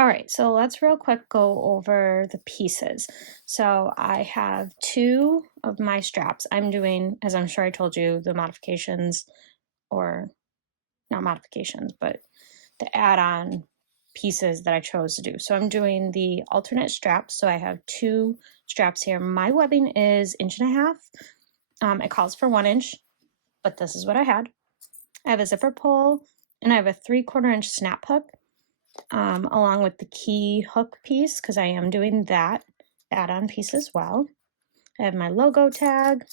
All right, so let's real quick go over the pieces. So I have two of my straps. I'm doing, as I'm sure I told you, the modifications, or not modifications, but the add-on pieces that I chose to do. So I'm doing the alternate straps. So I have two straps here. My webbing is 1.5 inches. It calls for 1 inch, but this is what I had. I have a zipper pull and I have a 3/4 inch snap hook, along with the key hook piece, because I am doing that add-on piece as well. I have my logo tag,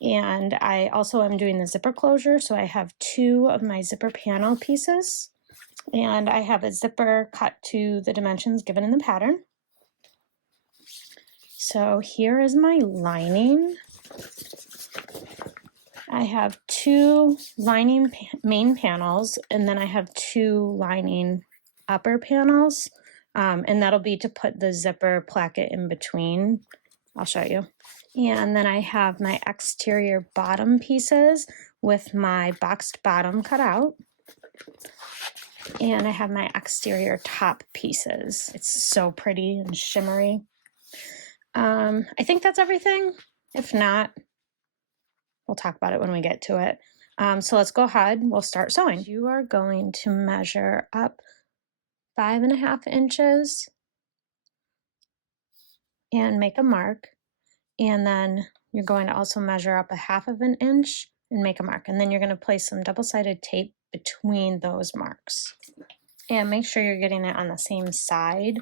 and I also am doing the zipper closure. So I have two of my zipper panel pieces, and I have a zipper cut to the dimensions given in the pattern. So here is my lining. I have two lining main panels, and then I have two lining upper panels, and that'll be to put the zipper placket in between. I'll show you. And then I have my exterior bottom pieces with my boxed bottom cut out. And I have my exterior top pieces. It's so pretty and shimmery. I think that's everything. If not, we'll talk about it when we get to it. So let's go ahead. We'll start sewing. You are going to measure up 5.5 inches and make a mark. And then you're going to also measure up 1/2 inch and make a mark. And then you're going to place some double-sided tape between those marks. And make sure you're getting it on the same side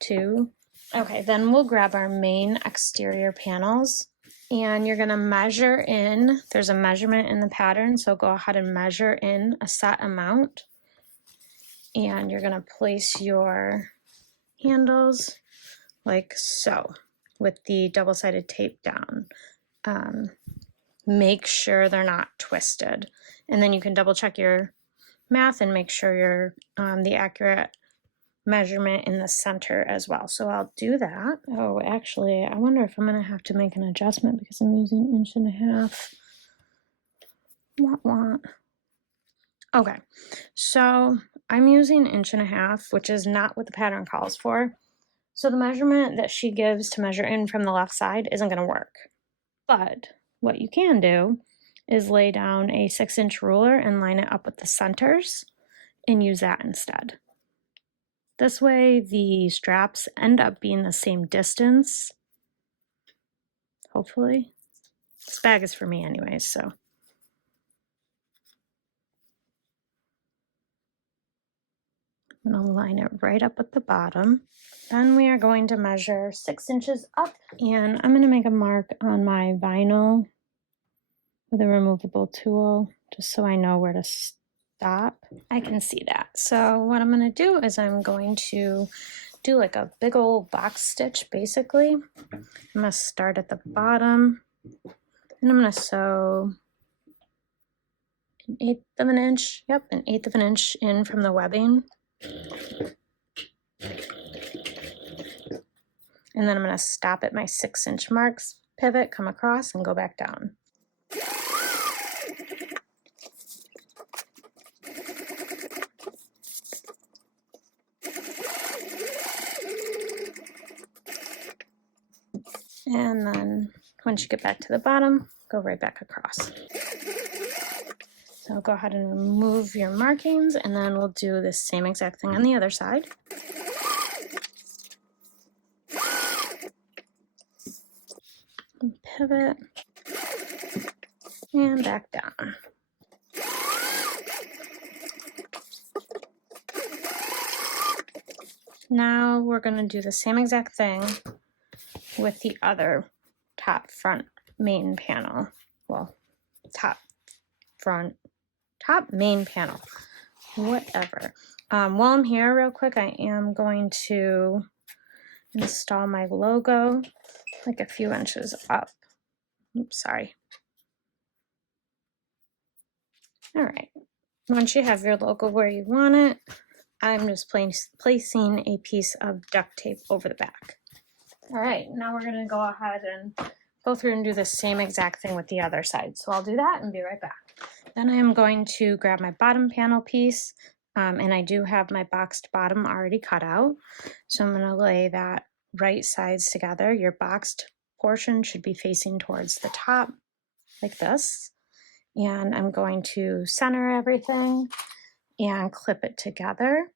too. Okay, then we'll grab our main exterior panels, and you're gonna measure in. There's a measurement in the pattern, so go ahead and measure in a set amount. And you're gonna place your handles like so with the double-sided tape down. Make sure they're not twisted. And then you can double check your math and make sure you're the accurate measurement in the center as well. So I'll do that. Oh, actually, I wonder if I'm going to have to make an adjustment because I'm using 1.5 inches. Okay, so I'm using 1.5 inches, which is not what the pattern calls for. So the measurement that she gives to measure in from the left side isn't going to work. But what you can do is lay down a 6-inch ruler and line it up with the centers and use that instead. This way the straps end up being the same distance, hopefully. This bag is for me anyways, so. I'm gonna line it right up at the bottom. Then we are going to measure 6 inches up, and I'm gonna make a mark on my vinyl with a removable tool, just so I know where to stop. I can see that. So what I'm gonna do is I'm going to do like a big old box stitch, basically. I'm gonna start at the bottom, and I'm gonna sew 1/8 inch, yep, 1/8 inch in from the webbing. And then I'm gonna stop at my 6-inch marks, pivot, come across, and go back down. And then once you get back to the bottom, go right back across. So go ahead and remove your markings, and then we'll do the same exact thing on the other side. And pivot, and back down. Now we're gonna do the same exact thing with the other top front main panel. Well, top main panel, whatever. While I'm here real quick, I am going to install my logo like a few inches up. Oops, sorry. All right, once you have your logo where you want it, I'm just placing a piece of duct tape over the back. All right, now we're gonna go ahead and go through and do the same exact thing with the other side. So I'll do that and be right back. Then I am going to grab my bottom panel piece. And I do have my boxed bottom already cut out. So I'm gonna lay that right sides together. Your boxed portion should be facing towards the top like this. And I'm going to center everything and clip it together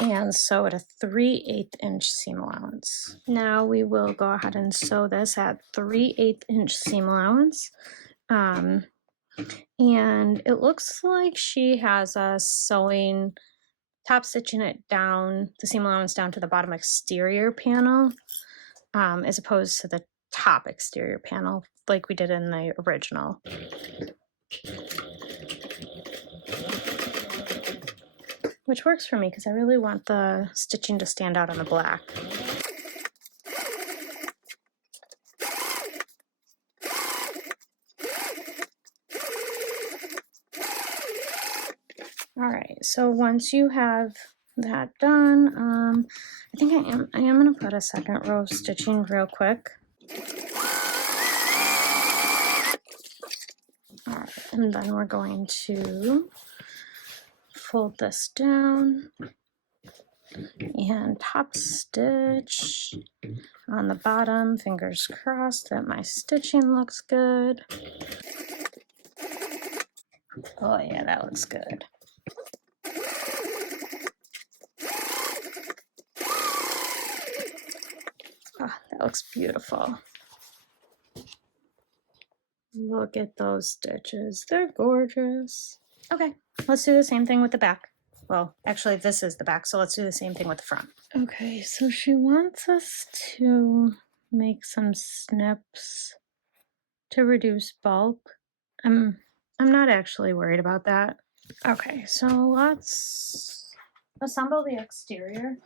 and sew at a 3/8 inch seam allowance. Now we will go ahead and sew this at 3/8 inch seam allowance. And it looks like she has us sewing, top stitching it down, the seam allowance down to the bottom exterior panel, as opposed to the top exterior panel like we did in the original. Which works for me because I really want the stitching to stand out on the black. All right, so once you have that done, I think I am gonna put a second row of stitching real quick. All right, and then we're going to fold this down and top stitch on the bottom, fingers crossed that my stitching looks good. Oh yeah, that looks good. Oh, that looks beautiful. Look at those stitches, they're gorgeous. Okay, let's do the same thing with the back. Well, actually this is the back, so let's do the same thing with the front. Okay, so she wants us to make some snips to reduce bulk. I'm not actually worried about that. Okay, so let's assemble the exterior.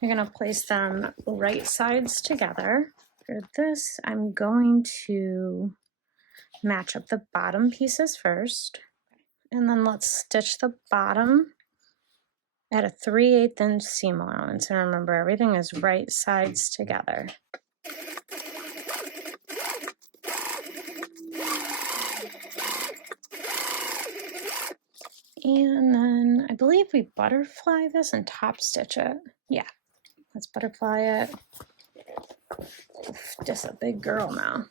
You're gonna place them right sides together. For this, I'm going to match up the bottom pieces first, and then let's stitch the bottom at a 3/8 inch seam allowance. And remember, everything is right sides together. And then I believe we butterfly this and top stitch it. Yeah, let's butterfly it. Oof, just a big girl now.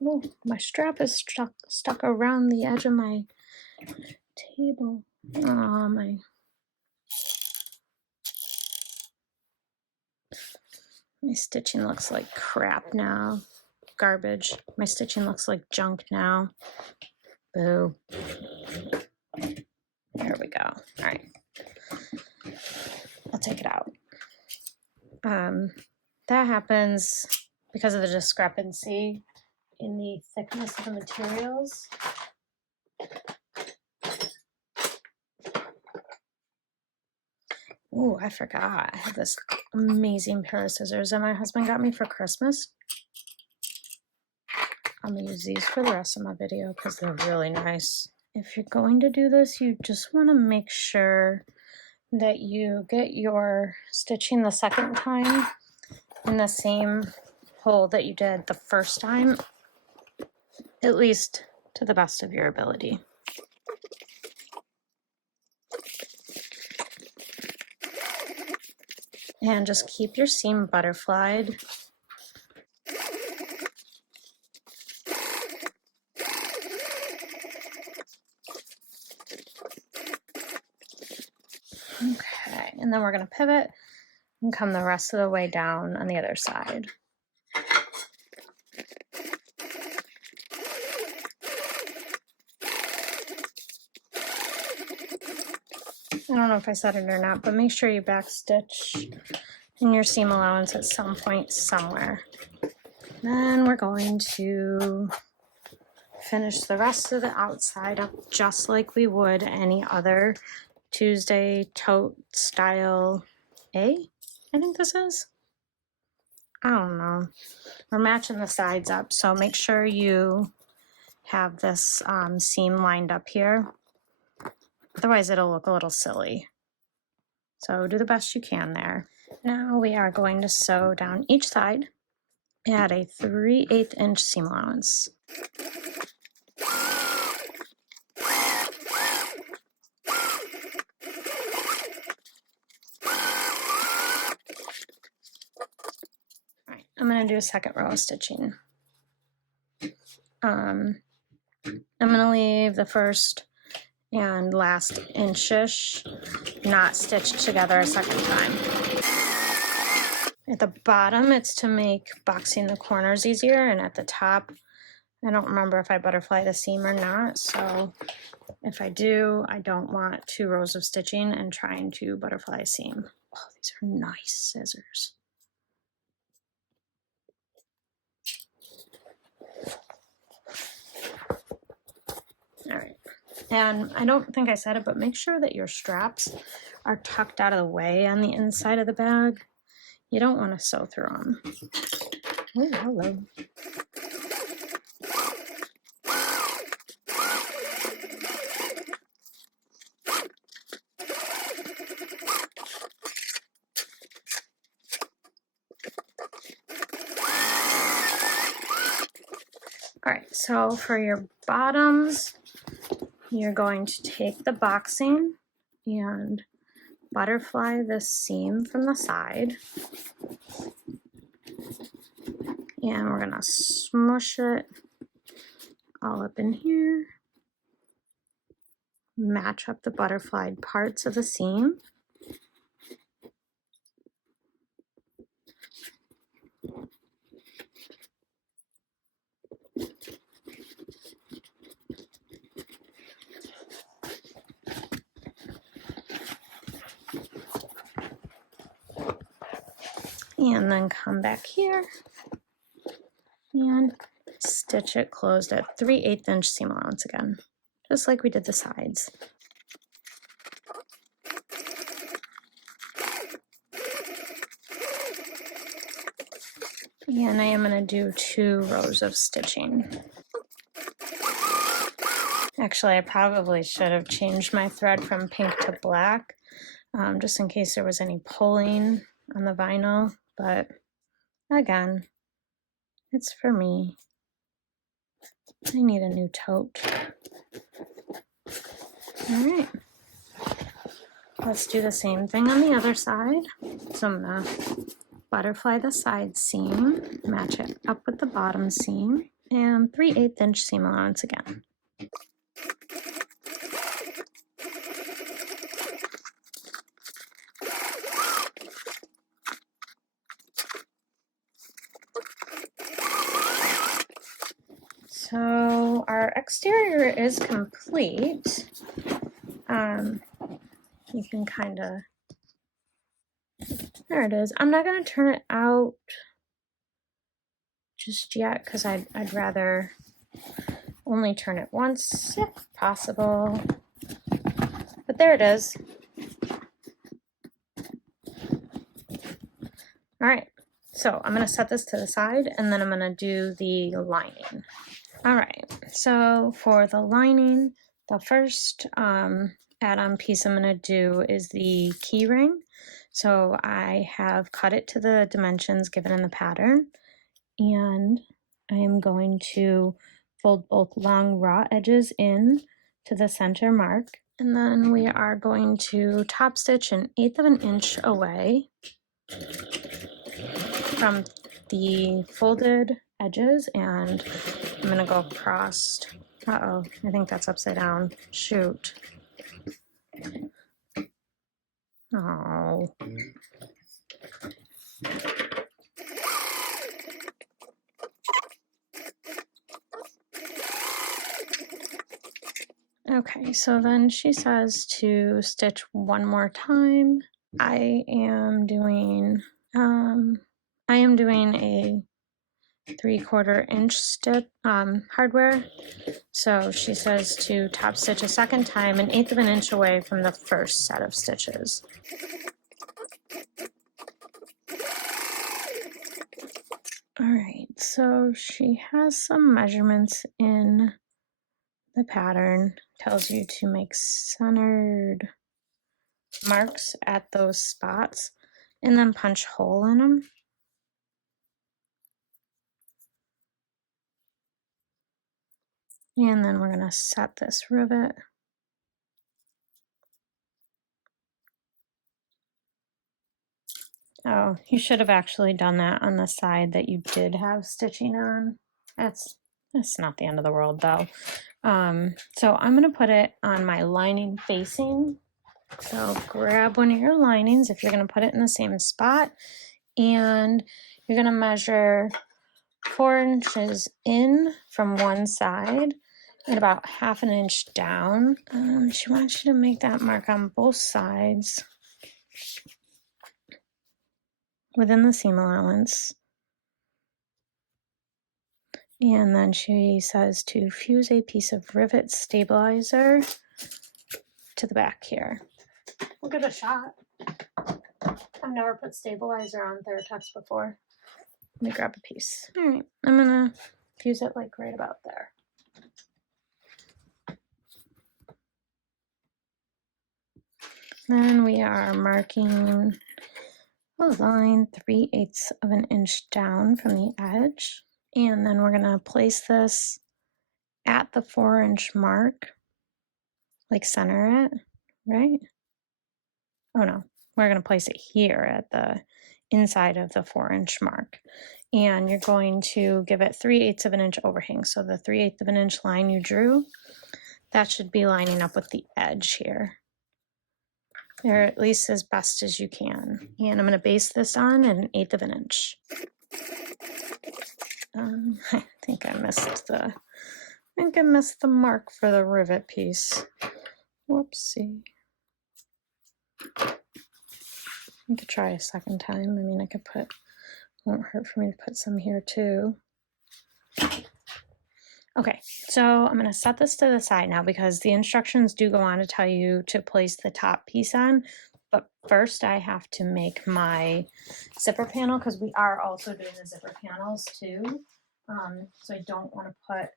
Oh, my strap is stuck around the edge of my table. Oh, my stitching looks like crap now. Garbage. My stitching looks like junk now. Boo. There we go. All right. I'll take it out. That happens because of the discrepancy in the thickness of the materials. Oh, I forgot. I have this amazing pair of scissors that my husband got me for Christmas. I'm gonna use these for the rest of my video because they're really nice. If you're going to do this, you just want to make sure that you get your stitching the second time in the same hole that you did the first time, at least to the best of your ability. And just keep your seam butterflied. Okay, and then we're going to pivot and come the rest of the way down on the other side. I don't know if I said it or not, but make sure you back stitch in your seam allowance at some point somewhere. Then we're going to finish the rest of the outside up just like we would any other Tuesday tote style A, I think this is. I don't know. We're matching the sides up, so make sure you have this seam lined up here. Otherwise it'll look a little silly. So do the best you can there. Now we are going to sew down each side at a 3/8 inch seam allowance. Alright, I'm going to do a second row of stitching. I'm going to leave the first and last inch-ish not stitched together a second time. At the bottom, it's to make boxing the corners easier, and at the top, I don't remember if I butterfly the seam or not, so if I do, I don't want 2 rows of stitching and trying to butterfly a seam. Oh, these are nice scissors. All right, and I don't think I said it, but make sure that your straps are tucked out of the way on the inside of the bag. You don't want to sew through them. Oh, hello. All right, so for your bottoms, you're going to take the boxing and butterfly the seam from the side. And we're gonna smush it all up in here. Match up the butterflied parts of the seam. And then come back here and stitch it closed at 3/8 inch seam allowance again, just like we did the sides. And I am going to do 2 rows of stitching. Actually, I probably should have changed my thread from pink to black, just in case there was any pulling on the vinyl, but again, it's for me. I need a new tote. All right, let's do the same thing on the other side. So I'm gonna butterfly the side seam, match it up with the bottom seam, and 3/8 inch seam allowance again. So our exterior is complete. You can kind of, there it is. I'm not going to turn it out just yet because I'd rather only turn it once if possible. But there it is. All right, so I'm going to set this to the side and then I'm going to do the lining. All right, so for the lining, the first add-on piece I'm going to do is the key ring. So I have cut it to the dimensions given in the pattern, and I am going to fold both long raw edges in to the center mark, and then we are going to top stitch 1/8 inch away from the folded edges, and I'm gonna go across. Uh-oh, I think that's upside down. Shoot. Oh. Okay, so then she says to stitch one more time. I am doing a 3/4 inch stitch hardware. So she says to top stitch a second time 1/8 inch away from the first set of stitches. All right, so she has some measurements in the pattern. Tells you to make centered marks at those spots, and then punch a hole in them. And then we're going to set this rivet. Oh, you should have actually done that on the side that you did have stitching on. That's not the end of the world though. So I'm going to put it on my lining facing. So grab one of your linings if you're going to put it in the same spot, and you're going to measure 4 inches in from one side and about 1/2 inch down. She wants you to make that mark on both sides within the seam allowance. And then she says to fuse a piece of rivet stabilizer to the back here. We'll give it a shot. I've never put stabilizer on Theratex before. Let me grab a piece. All right, I'm gonna fuse it like right about there. Then we are marking a line 3/8 of an inch down from the edge. And then we're gonna place this at the 4-inch mark, like center it, right? Oh no, we're gonna place it here at the inside of the 4-inch mark. And you're going to give it 3/8 of an inch overhang. So the 3/8 of an inch line you drew, that should be lining up with the edge here. Or at least as best as you can. And I'm gonna base this on at 1/8 of an inch. I think I missed the mark for the rivet piece. Whoopsie. I could try a second time. I mean, I could put, won't hurt for me to put some here too. Okay, so I'm going to set this to the side now because the instructions do go on to tell you to place the top piece on. But first I have to make my zipper panel because we are also doing the zipper panels too. So I don't want to put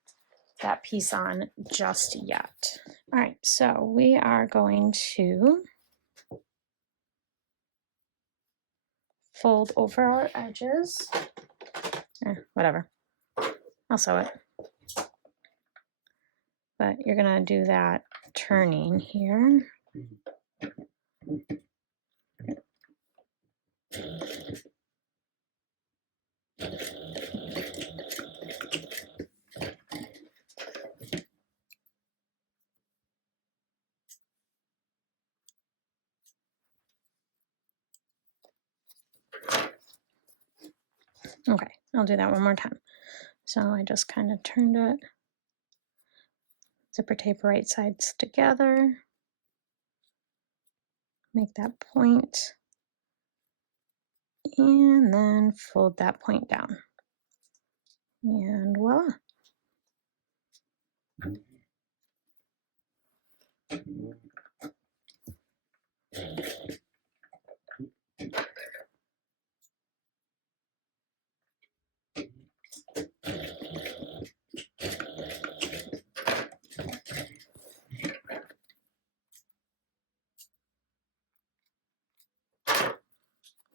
that piece on just yet. All right, so we are going to fold over our edges. Whatever, I'll sew it. But you're gonna do that turning here. Okay, I'll do that one more time. So I just kind of turned it, zipper tape right sides together, make that point, and then fold that point down. And voila.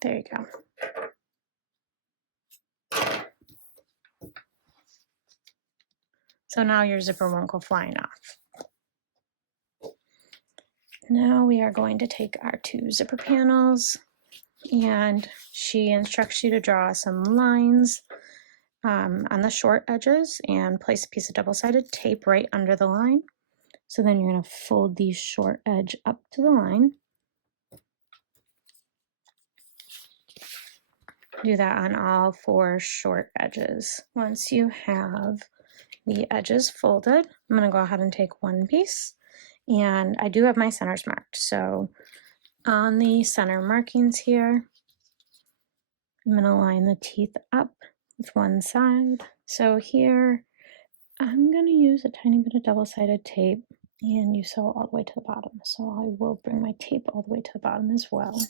There you go. So now your zipper won't go flying off. Now we are going to take our 2 zipper panels, and she instructs you to draw some lines on the short edges and place a piece of double-sided tape right under the line. So then you're going to fold the short edge up to the line. Do that on all 4 short edges. Once you have the edges folded, I'm going to go ahead and take one piece, and I do have my centers marked. So on the center markings here, I'm going to line the teeth up with one side. So here, I'm going to use a tiny bit of double-sided tape, and you sew all the way to the bottom. So I will bring my tape all the way to the bottom as well.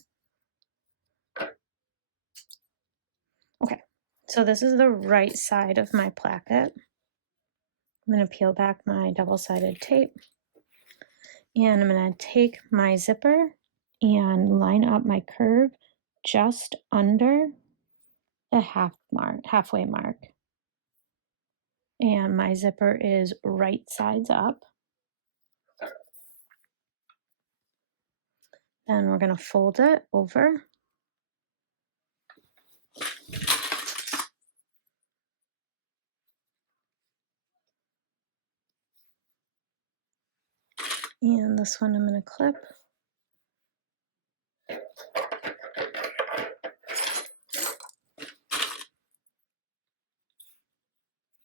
Okay, so this is the right side of my placket. I'm going to peel back my double-sided tape, and I'm going to take my zipper and line up my curve just under the halfway mark. And my zipper is right sides up. Then we're going to fold it over. And this one I'm going to clip.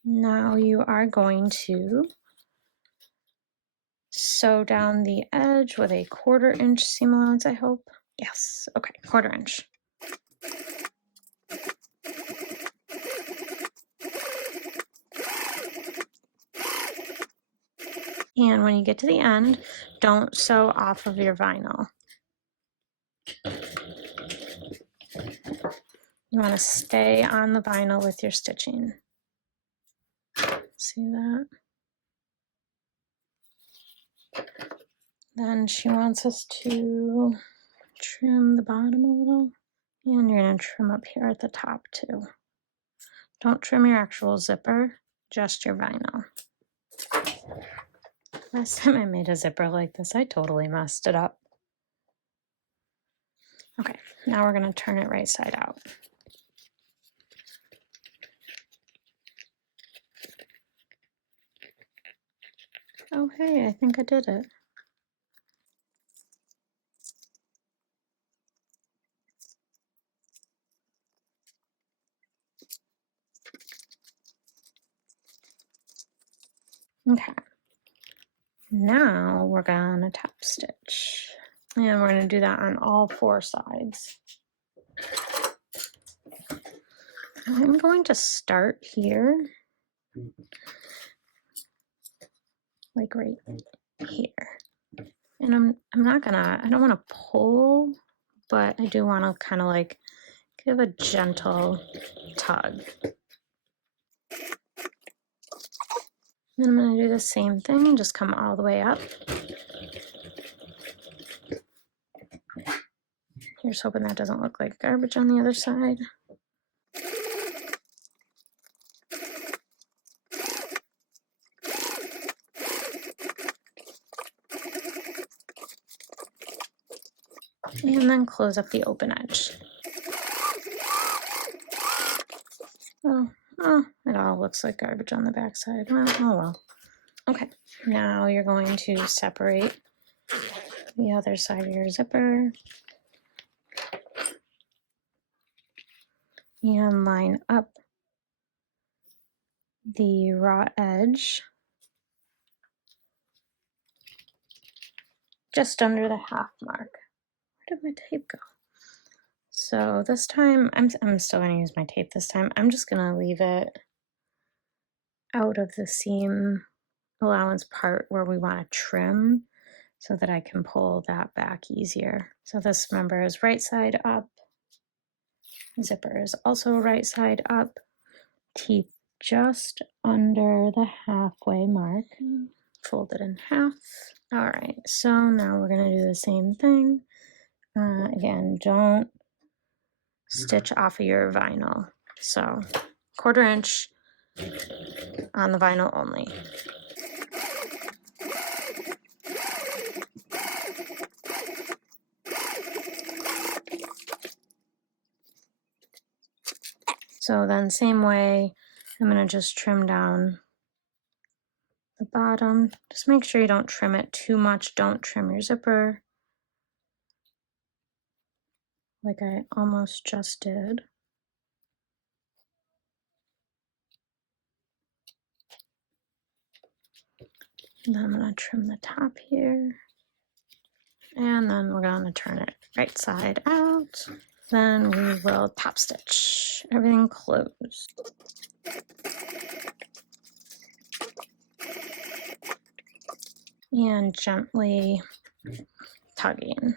Now you are going to sew down the edge with a 1/4 inch seam allowance, I hope. Yes, okay, 1/4 inch. And when you get to the end, don't sew off of your vinyl. You want to stay on the vinyl with your stitching. See that? Then she wants us to trim the bottom a little. And you're going to trim up here at the top too. Don't trim your actual zipper, just your vinyl. Last time I made a zipper like this, I totally messed it up. Okay, now we're going to turn it right side out. Oh, hey, I think I did it. Okay, now we're going to top stitch. And we're going to do that on all 4 sides. I'm going to start here, like right here. And I'm not gonna, I don't want to pull, but I do want to kind of like give a gentle tug. Then I'm going to do the same thing, just come all the way up. Here's hoping that doesn't look like garbage on the other side. And then close up the open edge. Oh, it all looks like garbage on the back side. Well, oh well. Okay, now you're going to separate the other side of your zipper and line up the raw edge just under the half mark. Where did my tape go? So this time, I'm still going to use my tape this time. I'm just going to leave it out of the seam allowance part where we want to trim so that I can pull that back easier. So this, remember, is right side up. Zipper is also right side up. Teeth just under the halfway mark. Fold it in half. All right, so now we're going to do the same thing. Again, don't stitch off of your vinyl. So 1/4 inch on the vinyl only. So then same way, I'm going to just trim down the bottom. Just make sure you don't trim it too much. Don't trim your zipper like I almost just did. And then I'm going to trim the top here. And then we're going to turn it right side out. Then we will top stitch everything closed. And gently tugging.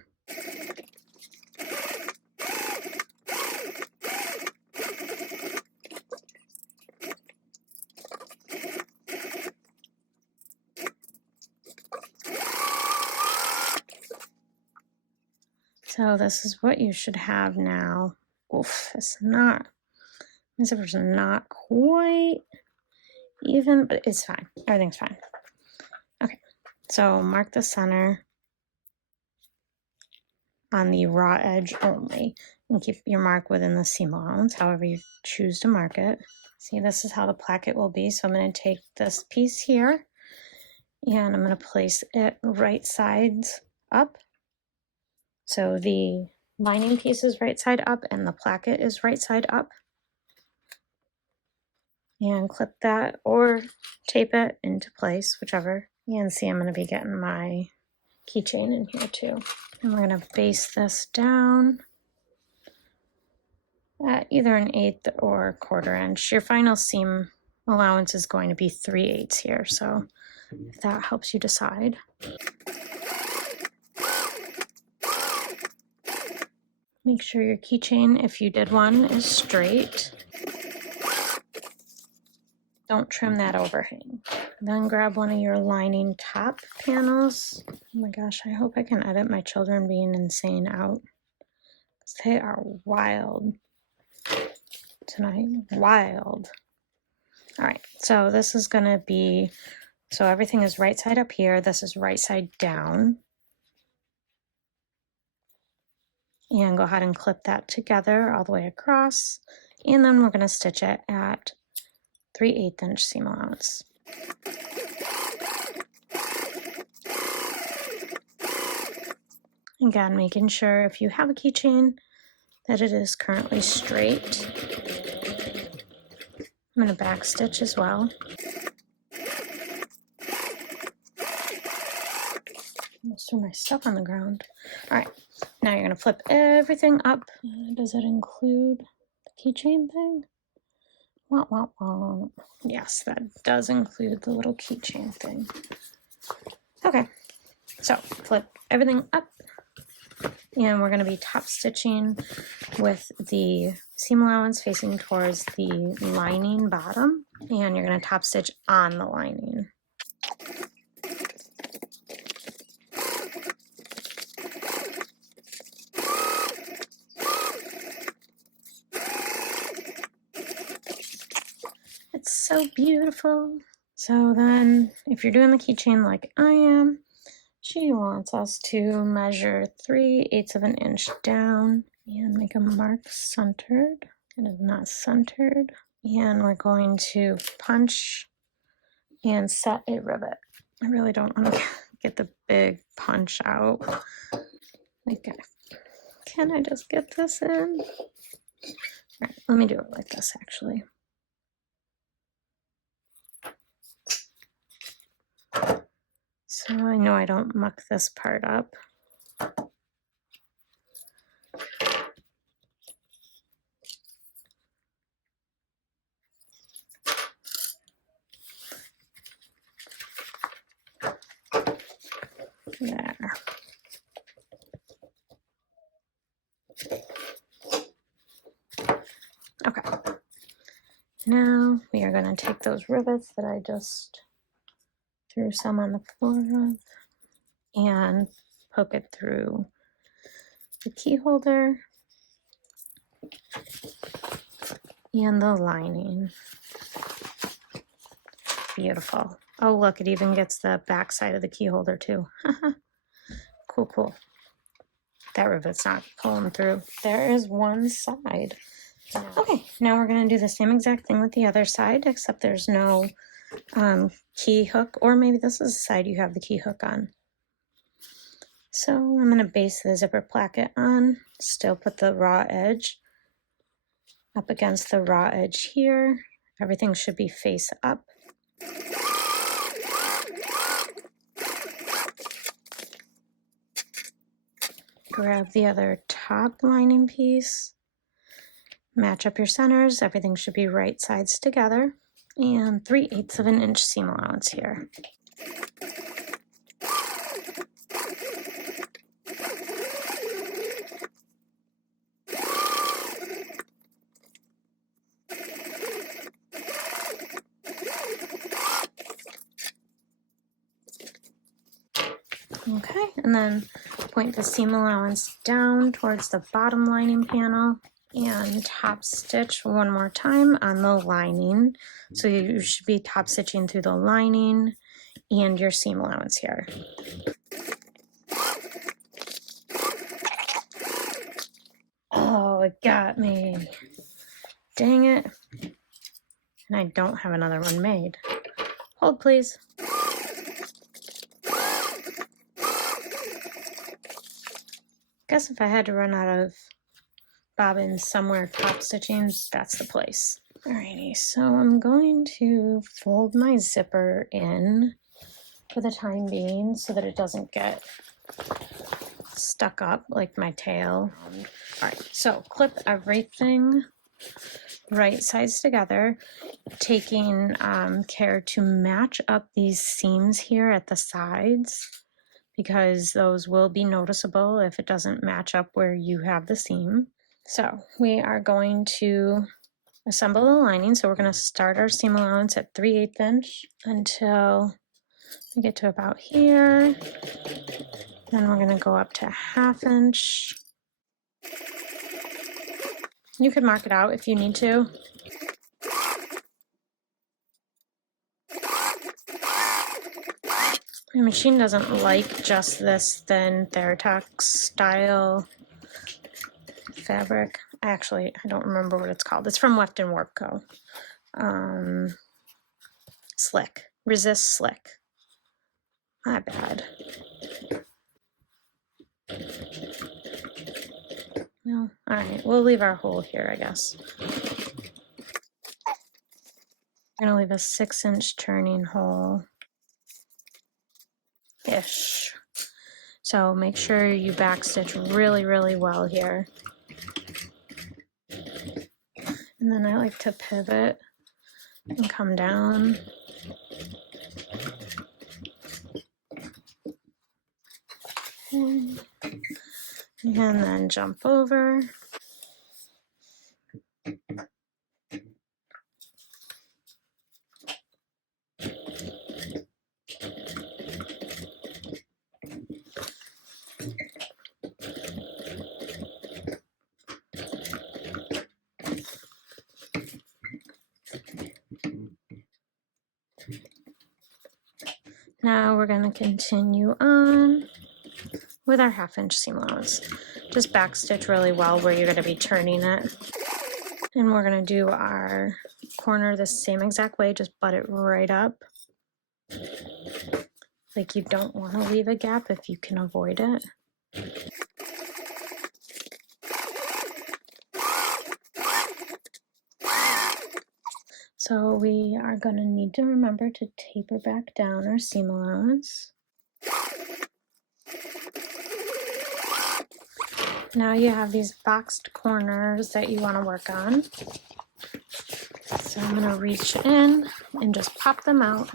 So this is what you should have now. Oof, this zipper's not quite even, but it's fine. Everything's fine. Okay, so mark the center on the raw edge only, and keep your mark within the seam allowance, however you choose to mark it. See, this is how the placket will be. So I'm going to take this piece here and I'm going to place it right sides up. So the lining piece is right side up and the placket is right side up. And clip that or tape it into place, whichever. And see, I'm going to be getting my keychain in here too. And we're going to base this down at either an 1/8 or 1/4 inch. Your final seam allowance is going to be 3/8 here, so if that helps you decide. Make sure your keychain, if you did one, is straight. Don't trim that overhang. Then grab one of your lining top panels. Oh my gosh, I hope I can edit my children being insane out. They are wild tonight. Wild. All right, so this is going to be, so everything is right side up here. This is right side down. And go ahead and clip that together all the way across. And then we're going to stitch it at 3/8 inch seam allowance. Again, making sure if you have a keychain that it is currently straight. I'm going to back stitch as well. Almost threw my stuff on the ground. All right, now you're going to flip everything up. Does it include the keychain thing? Wah, wah, wah. Yes, that does include the little keychain thing. Okay, so flip everything up. And we're going to be top stitching with the seam allowance facing towards the lining bottom, and you're going to top stitch on the lining. It's so beautiful. So then if you're doing the keychain like I am, she wants us to measure 3/8 of an inch down and make a mark centered. It is not centered. And we're going to punch and set a rivet. I really don't want to get the big punch out. Like, can I just get this in? All right, let me do it like this actually. So I know I don't muck this part up. There. Okay. Now we are going to take those rivets that I just threw some on the floor of and poke it through the key holder and the lining. Beautiful. Oh, look, it even gets the back side of the key holder too. Cool, cool. That rivet's not pulling through. There is one side. Okay, now we're going to do the same exact thing with the other side, except there's no key hook, or maybe this is the side you have the key hook on. So I'm going to base the zipper placket on, still put the raw edge up against the raw edge here. Everything should be face up. Grab the other top lining piece, match up your centers. Everything should be right sides together, and 3/8 of an inch seam allowance here. Okay, and then point the seam allowance down towards the bottom lining panel and top stitch one more time on the lining. So you should be top stitching through the lining and your seam allowance here. Oh, it got me. Dang it. And I don't have another one made. Hold, please. Guess if I had to run out of bobbins somewhere top stitching, that's the place. Alrighty, so I'm going to fold my zipper in for the time being so that it doesn't get stuck up like my tail. Alright, so clip everything right sides together, taking care to match up these seams here at the sides, because those will be noticeable if it doesn't match up where you have the seam. So we are going to assemble the lining. So we're going to start our seam allowance at 3/8 inch until we get to about here. Then we're going to go up to 1/2 inch. You could mark it out if you need to. My machine doesn't like just this thin Theratex style fabric. I don't remember what it's called. It's from Weft and Warp Co. Slick. Resist Slick. My bad. No. Alright, we'll leave our hole here, I guess. I'm gonna leave a 6-inch turning hole. Ish. So make sure you backstitch really, really well here. And then I like to pivot and come down. And then jump over. Now we're going to continue on with our 1/2 inch seam allowance. Just backstitch really well where you're going to be turning it. And we're going to do our corner the same exact way, just butt it right up. Like you don't want to leave a gap if you can avoid it. So we are going to need to remember to taper back down our seam allowance. Now you have these boxed corners that you want to work on. So I'm going to reach in and just pop them out,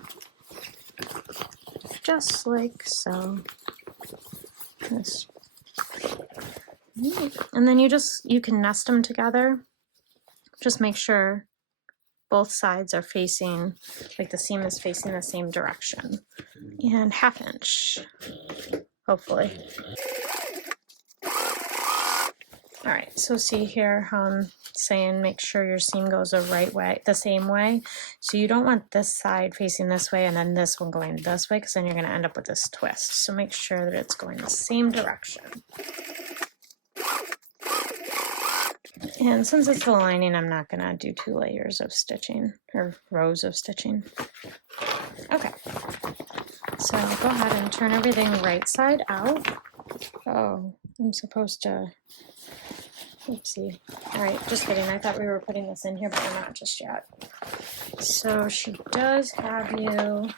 just like so. And then you can nest them together. Just make sure both sides are facing, like the seam is facing the same direction. And 1/2 inch, hopefully. All right, so see here how I'm saying make sure your seam goes the same way. So you don't want this side facing this way and then this one going this way, because then you're going to end up with this twist. So make sure that it's going the same direction. And since it's the lining, I'm not going to do 2 layers of stitching, or rows of stitching. Okay, so go ahead and turn everything right side out. Oh, I'm supposed to, oopsie. All right, just kidding. I thought we were putting this in here, but we're not just yet. So she does have you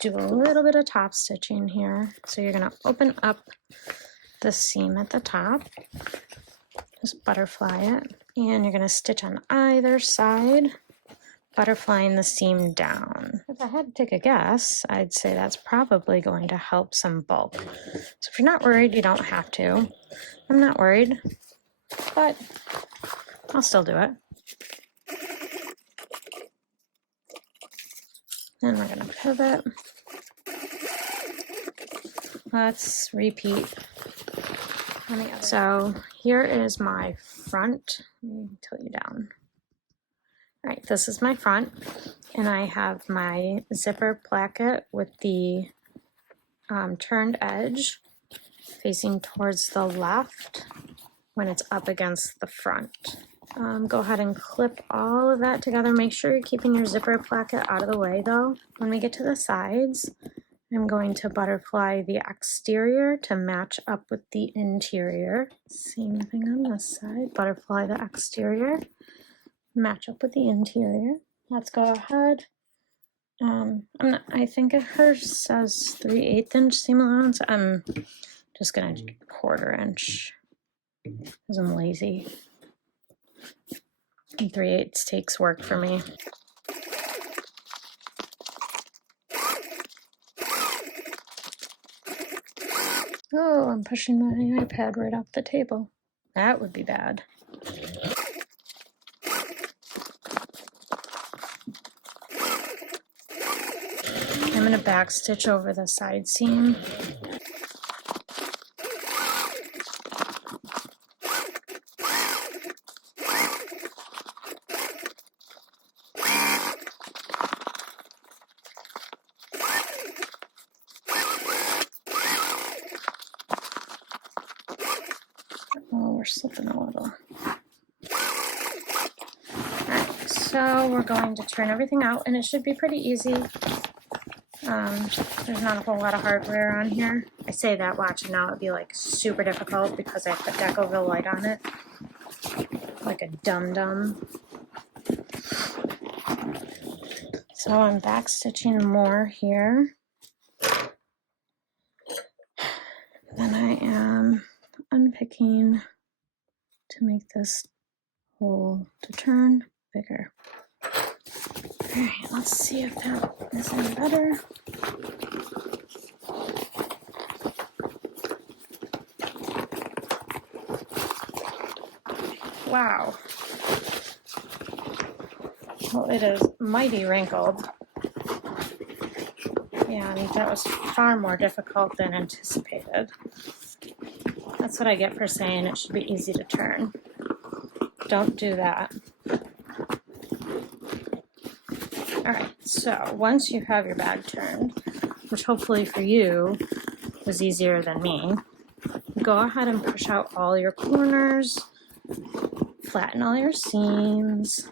do a little bit of top stitching here. So you're going to open up the seam at the top, just butterfly it, and you're going to stitch on either side, butterflying the seam down. If I had to take a guess, I'd say that's probably going to help some bulk. So if you're not worried, you don't have to. I'm not worried, but I'll still do it. Then we're going to pivot. let's repeat. So here is my front. Let me tilt you down. All right, this is my front, and I have my zipper placket with the turned edge facing towards the left when it's up against the front. Go ahead and clip all of that together. Make sure you're keeping your zipper placket out of the way though. When we get to the sides, I'm going to butterfly the exterior to match up with the interior. Same thing on this side. Butterfly the exterior, match up with the interior. Let's go ahead. I think hers says 3/8 inch seam allowance. I'm just gonna 1/4 inch because I'm lazy. And 3/8 takes work for me. Oh, I'm pushing my iPad right off the table. That would be bad. I'm gonna back stitch over the side seam. Oh, we're slipping a little. Alright, so we're going to turn everything out, and it should be pretty easy. There's not a whole lot of hardware on here. I say that watching now it'd be like super difficult because I put Decoville light on it. Like a dum-dum. So I'm back stitching more here. Then I am unpicking to make this hole to turn bigger. Alright, let's see if that is any better. Wow. Well, it is mighty wrinkled. And that was far more difficult than anticipated. That's what I get for saying it should be easy to turn. Don't do that. Alright, so once you have your bag turned, which hopefully for you was easier than me, go ahead and push out all your corners, flatten all your seams.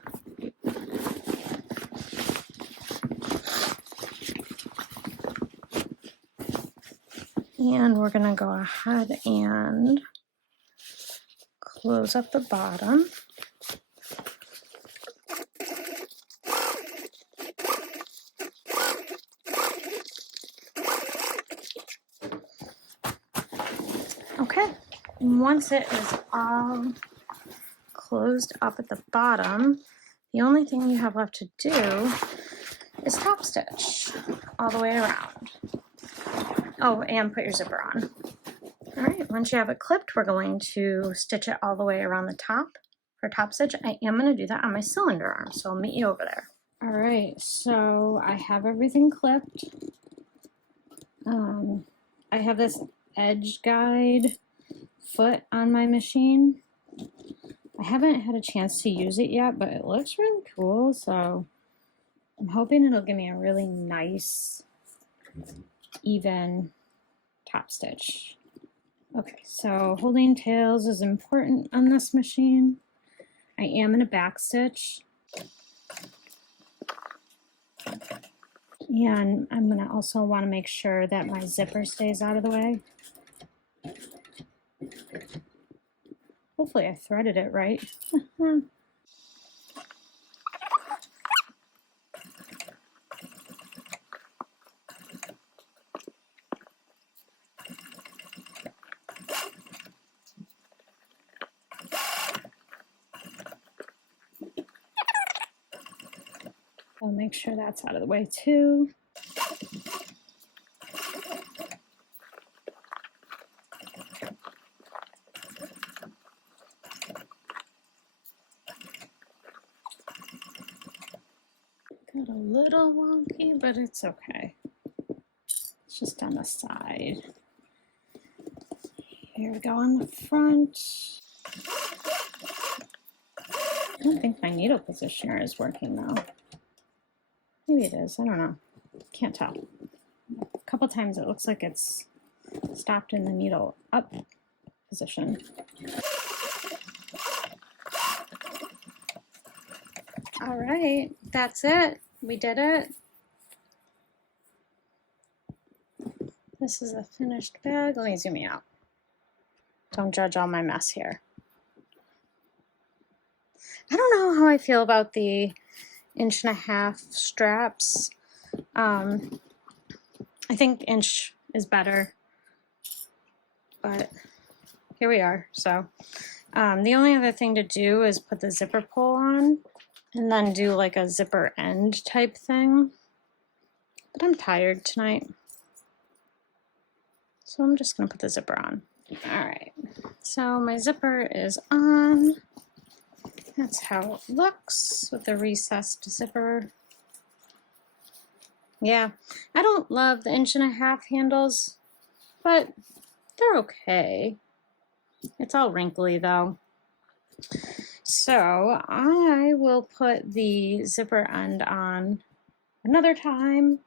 And we're going to go ahead and close up the bottom. Okay, once it is all closed up at the bottom, the only thing you have left to do is top stitch all the way around. Oh, and put your zipper on. All right, once you have it clipped, we're going to stitch it all the way around the top. For top stitch, I am going to do that on my cylinder arm, so I'll meet you over there. All right, so I have everything clipped. I have this edge guide foot on my machine. I haven't had a chance to use it yet, but it looks really cool, so I'm hoping it'll give me a really nice, even top stitch. Okay, so holding tails is important on this machine. I am going to back stitch. And I'm going to also want to make sure that my zipper stays out of the way. Hopefully I threaded it right. I'll make sure that's out of the way too. Got a little wonky, but it's okay. It's just on the side. Here we go on the front. I don't think my needle positioner is working though. Maybe it is, I don't know. Can't tell. A couple times it looks like it's stopped in the needle up position. All right, that's it. We did it. This is a finished bag. Let me zoom you out. Don't judge all my mess here. I don't know how I feel about the 1.5" straps. I think inch is better, but here we are. So the only other thing to do is put the zipper pull on and then do like a zipper end type thing. But I'm tired tonight, so I'm just gonna put the zipper on. All right, so my zipper is on. That's how it looks with the recessed zipper. Yeah, I don't love the 1.5" handles, but they're okay. It's all wrinkly though. So I will put the zipper end on another time,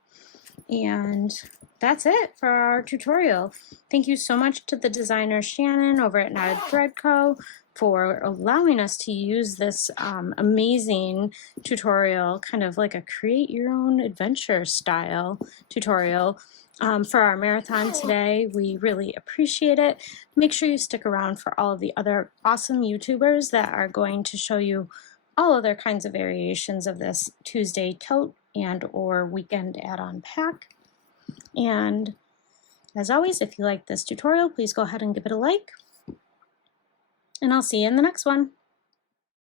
and that's it for our tutorial. Thank you so much to the designer Shannon over at Knotted Thread Co. for allowing us to use this amazing tutorial, kind of like a create your own adventure style tutorial for our marathon today. We really appreciate it. Make sure you stick around for all of the other awesome YouTubers that are going to show you all other kinds of variations of this Tuesday tote and or weekend add-on pack. And as always, if you like this tutorial, please go ahead and give it a like. And I'll see you in the next one.